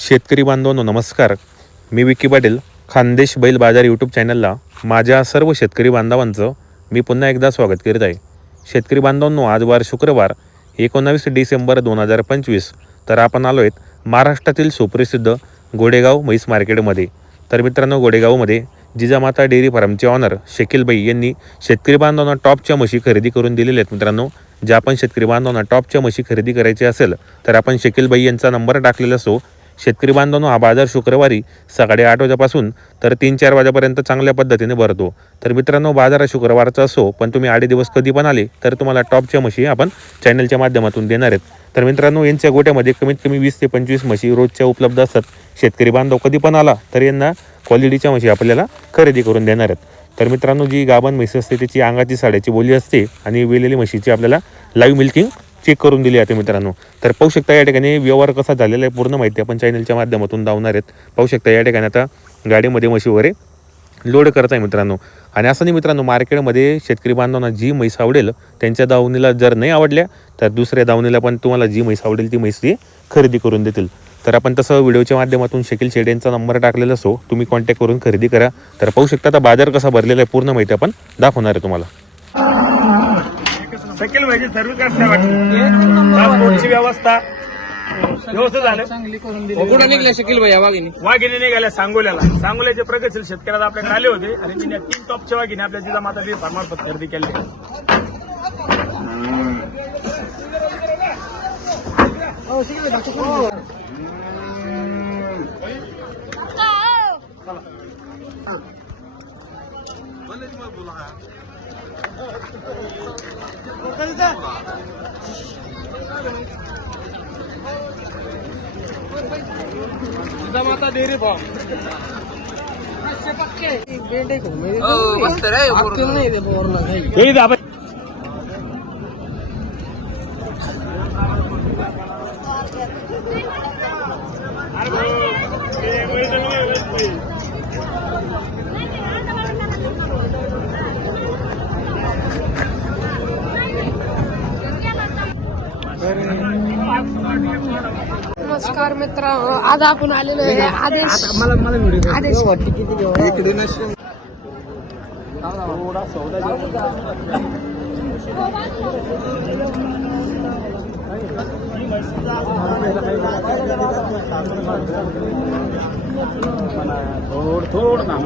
शेतकरी बांधवांनो नमस्कार. मी विकी पाटील. खानदेश बैल बाजार यूट्यूब चॅनलला माझ्या सर्व शेतकरी बांधवांचं मी पुन्हा एकदा स्वागत करीत आहे. शेतकरी बांधवांनो, आज वार शुक्रवार 19 डिसेंबर 2025. तर आपण आलो आहेत महाराष्ट्रातील सुप्रसिद्ध गोडेगाव म्हैस मार्केटमध्ये. तर मित्रांनो, गोडेगावमध्ये जिजामाता डेअरी फार्मचे ऑनर शकीलबाई यांनी शेतकरी बांधवांना टॉपच्या म्हशी खरेदी करून दिलेल्या आहेत. मित्रांनो, ज्या आपण शेतकरी बांधवांना टॉपच्या म्हशी खरेदी करायची असेल तर आपण शकीलबाई यांचा नंबर टाकलेला असो. शेतकरी बांधवांनो, हा बाजार शुक्रवारी सकाळी 8 वाजेपासून तर 3-4 वाजेपर्यंत चांगल्या पद्धतीने भरतो. तर मित्रांनो, बाजार शुक्रवारचा असो पण तुम्ही 8 दिवस कधी पण आले तर तुम्हाला टॉपच्या म्हशी आपण चॅनलच्या माध्यमातून देणार आहेत. तर मित्रांनो, यांच्या गोट्यामध्ये कमीत कमी 20 ते 25 म्हशी रोजच्या उपलब्ध असतात. शेतकरी बांधव कधी पण आला तर यांना क्वालिटीच्या म्हशी आपल्याला खरेदी करून देणार आहेत. तर मित्रांनो, जी गाभण म्हशी असते त्याची अंगाची साड्याची बोली असते आणि वेलेली म्हशीची आपल्याला लाईव्ह मिल्किंग चेक करून दिली जाते. मित्रांनो, तर पाहू शकता या ठिकाणी व्यवहार कसा झालेला आहे पूर्ण माहिती आपण चॅनलच्या माध्यमातून दावणार आहेत. पाहू शकता या ठिकाणी आता गाडीमध्ये म्हशी वगैरे लोड करत आहे मित्रांनो. आणि असं नाही मित्रांनो, मार्केटमध्ये शेतकरी बांधवांना जी म्हैस आवडेल त्यांच्या दावणीला जर नाही आवडल्या तर दुसऱ्या दावणीला पण तुम्हाला जी म्हैस आवडेल ती म्हैस ती खरेदी करून देतील. तर आपण तसं व्हिडिओच्या माध्यमातून शकील शेड यांचा नंबर टाकलेला असो, तुम्ही कॉन्टॅक्ट करून खरेदी करा. तर पाहू शकता आता बाजार कसा भरलेला आहे पूर्ण माहिती आपण दाखवणार आहे तुम्हाला. शकील भाईची सर्व्हिस कसं वाटली? ट्रान्सपोर्टची व्यवस्था व्यवस्थित झालं. कुठं निघल्या शकील भाई या वाघिणी? वाघिणी निघाल्या सांगोल्याचे प्रगतशील शेतकऱ्याला आपल्याकडे आले होते आणि मी 3 टॉपच्या वाघिणी आपल्या जिजामाता डेअरी फार्मार्फत खरेदी केल्या. जिजामाता डेअरी फार्म मस्त रे. नमस्कार मित्रांनो, आज आपण आलेलो आहे आदेश थोड ना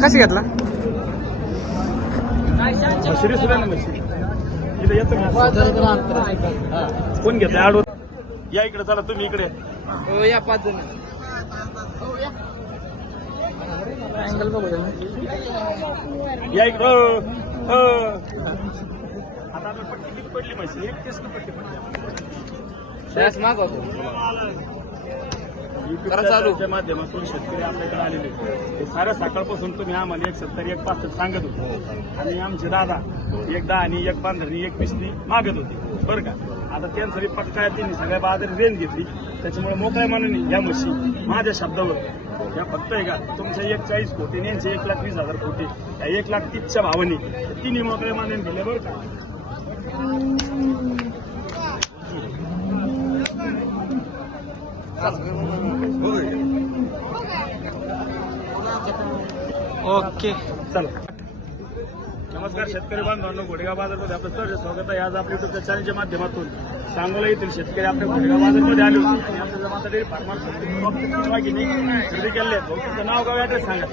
कशी घेतला? मशिरी सुद्धा ना मशिरी इथे येतो कोण घेतलं आडवत या इकडे. चला तुम्ही इकडे या 5 जण अँगल बघू या इकडे. आता आपली पट्टी किती पडली माहिती? 31 पट्टी पडली. माग होतो चालूच्या माध्यमातून शेतकरी आपल्याकडे आलेले. हे साऱ्या सकाळपासून तुम्ही आम्हाला 170 165 सांगत होते आणि आमचे दादा 110 आणि 115 120 मागत होते बरं का. आता त्यांचं पटका त्यांनी सगळ्या बाजार रेंज घेतली, त्याच्यामुळे मोकळ्या मानून या म्हशी माझ्या शब्दावर या फक्त आहे का तुमच्या 41 कोटी यांचे 1,20,000 कोटी या 1,30,000च्या भावाने तिन्ही मोकळ्या मानून दिले बरं का. ओके चला. नमस्कार शेतकरी बांधवांनो, गोडेगाव बाजारमध्ये आपलं सहर्ष स्वागत आहे. आज आपल्या युट्यूबच्या चॅनलच्या माध्यमातून सांगोला येथील शेतकरी आपल्या गोडेगाव बाजारमध्ये आले होते आणि आपल्या जमाता डेअरी फार्मार्फत वाघिणी खरेदी केले आहेत. तुमचं नाव गाव ॲड्रेस सांगा.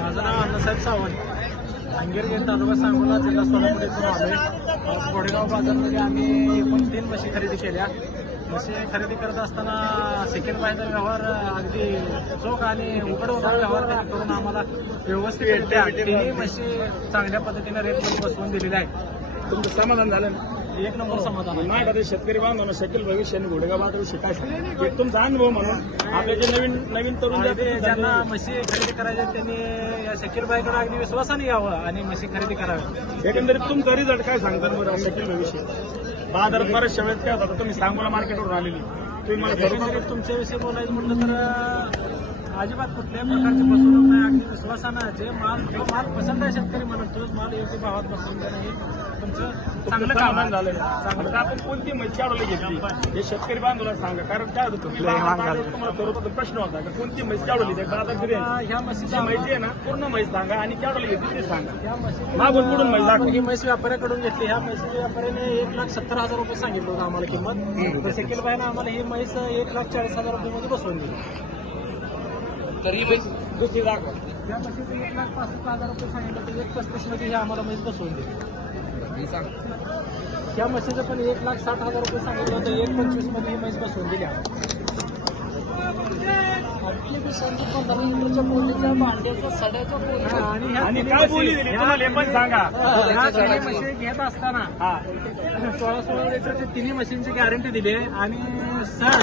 माझं नाव अण्णासाहेब सावंत, अंगेरगेन तालुका सांगोला, जिल्हा सोलापूर इथून आलोय. गोडेगाव बाजारमध्ये आम्ही एकूण 3 म्हशी खरेदी केल्या. म्हशी खरेदी करत असताना सेकंड पाहिजे व्यवहार अगदी चोख आणि उघड होणारा व्यवहार त्यांनी करून आम्हाला व्यवस्थित भेटल्या. तिन्ही म्हशी चांगल्या पद्धतीने रेटमध्ये बसवून दिलेल्या आहेत. तुमचं समाधान झालं ना? एक नंबर समाधान आहे. माझ्याकडे शेतकरी बांधवांना शकील भविष्याने घोडेगाव बाजार शिकायचं एक तुमचा अनुभव म्हणून आपले जे नवीन तरुण ज्यांना म्हशी खरेदी करायच्या त्यांनी या शकील बाईकडे अगदी विश्वासाने यावं आणि म्हशी खरेदी करावी. एकंदरीत तुमचा रिझल्ट काय सांगतात बरं शकील भविष्य? बाजारात बऱ्याचशा वेळेस काय होतं, तुम्ही सांगोला मार्केटवरून आलेली, तुम्ही मला एकंदरीत तुमच्याविषयी बोलायचं म्हटलं तर अजिबात कुठल्याही प्रकारची फसवणूक नाही. अगदी विश्वासानं जो माल पसंत आहे शेतकरी म्हणून तोच माल योग्य भावात बसवून देणं हे तुमचं चांगलं काम समाधान आहे. झालं. आता आपण कोणती म्हैस काढवली घेतली हे शेतकरी बांधवाला सांगा, कारण काय होतं तुम्ही तुम्हाला सर्वप्रथम प्रश्न होता की कोणती म्हैस काढवली ते आता घरी आहे. ह्या जी म्हशीची माहिती आहे ना पूर्ण म्हैस सांगा आणि काढवली घेतली ते सांगा. ह्या म्हशीची मागून पुढून म्हैस दाखवा. ही म्हैस व्यापाऱ्याकडून घेतली. ह्या म्हशीच्या व्यापाऱ्याने 1,70,000 रुपये सांगितलं होतं आम्हाला किंमत. तर शकील भाईनं आम्हाला ही म्हैस 1,40,000 रुपये मध्ये बसवून दिली. तरी म्हैस दुसरी दाखवा. त्या म्हशीचं 1,65,000 रुपये सांगितलं तर 1,35 मध्ये ही आम्हाला म्हैस बसवून दिली. त्या म्हशीचं पण 1,60,000 रुपये सांगितलं होतं, 1,25 मध्ये ही म्हैस बसवून दिली. आणि काय बोली दिली तुम्हाला हे पण सांगा. ह्या म्हशी घेत असताना हा 16 लिटरची तिन्ही मशीनची गॅरंटी दिली आहे आणि सर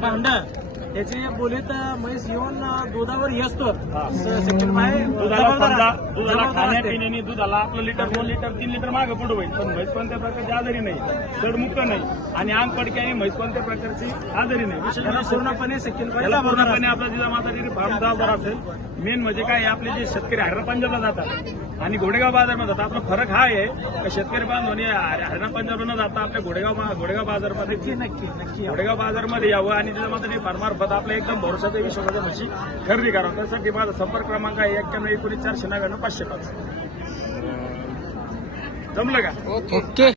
भांड त्याची बोलीत म्हैस येऊन दुधावर येसतो शकील भाई दुधाला खाण्यापिण्याने दुधाला आपलं लिटर 2 लिटर 3 लिटर मागे पुढे होईल, पण म्हैस कोणत्या प्रकारची आजारी नाही, सडमुक्त नाही आणि अंग पडक्याने म्हैस कोणत्या प्रकारची आजारी नाही. विशेष म्हणजे पूर्णपणे शकील भाई त्याला पूर्णपणे आपला जिजामाता डेअरी फार्म जबाबदार असेल. मेन म्हणजे काय आपले जे शेतकरी हरियाणा पंजाबला जातात आणि घोडेगाव बाजारमध्ये जातात. आपला फरक हा आहे की शेतकरी बांधवांनी हरियाणा पंजाबला न जाता आपल्या घोडेगाव बाजारमध्ये नक्की घोडेगाव बाजारमध्ये यावं आणि जिजामाता डेअरी फार्मार्फत आपल्या एकदम भरोशाच्या विश्वासाच्या म्हशी खरेदी करावं. त्यासाठी माझा संपर्क क्रमांक आहे 91 19 499 505. जमलं का? ओके.